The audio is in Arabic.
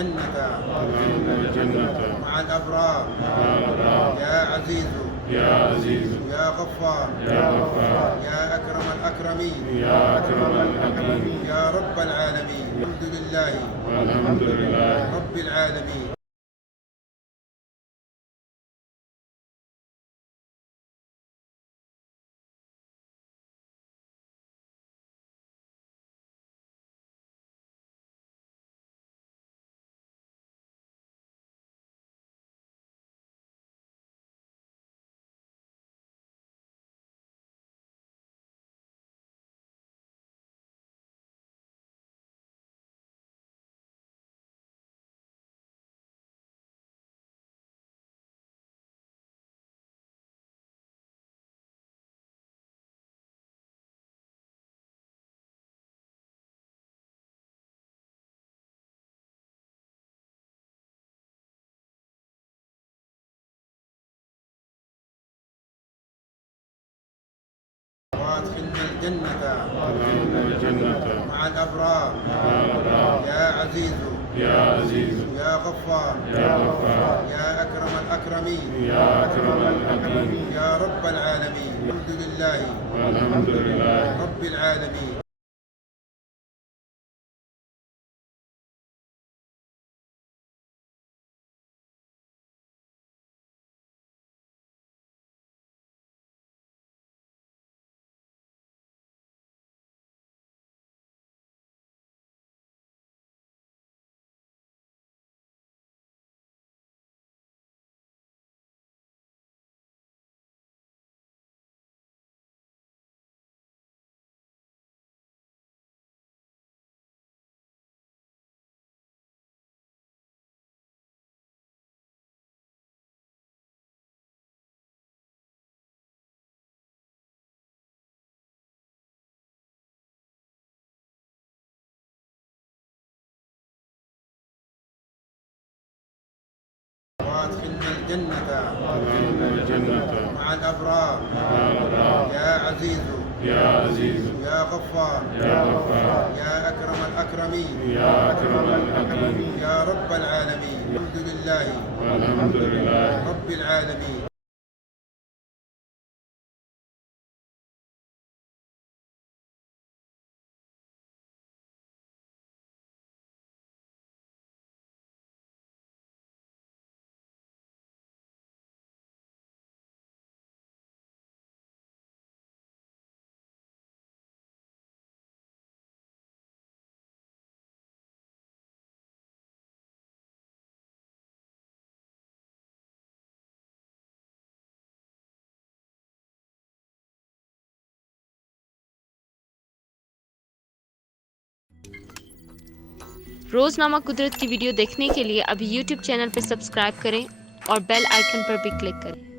الجنة مع الأبرار مع الأبرار يا عزيز يا عزيز يا غفار يا غفار يا أكرم الأكرمين يا أكرم الأكرمين يا رب العالمين. الحمد لله والحمد لله رب العالمين. وادخلنا الجنة مع الأبرار مع الأبرار يا عزيز يا عزيز يا غفار يا غفار يا أكرم الأكرمين يا أكرم الأكرمين يا رب العالمين. الحمد لله والحمد لله رب العالمين. وادخلنا الجنة مع الأبرار مع الأبرار يا عزيز يا عزيز يا غفار يا غفار يا أكرم الأكرمين يا أكرم الأكرمين يا رب العالمين. الحمد لله والحمد لله رب العالمين. रोज़नामा कुदरत की वीडियो देखने के लिए अभी YouTube चैनल पर सब्सक्राइब करें और बेल आइकन पर भी क्लिक करें।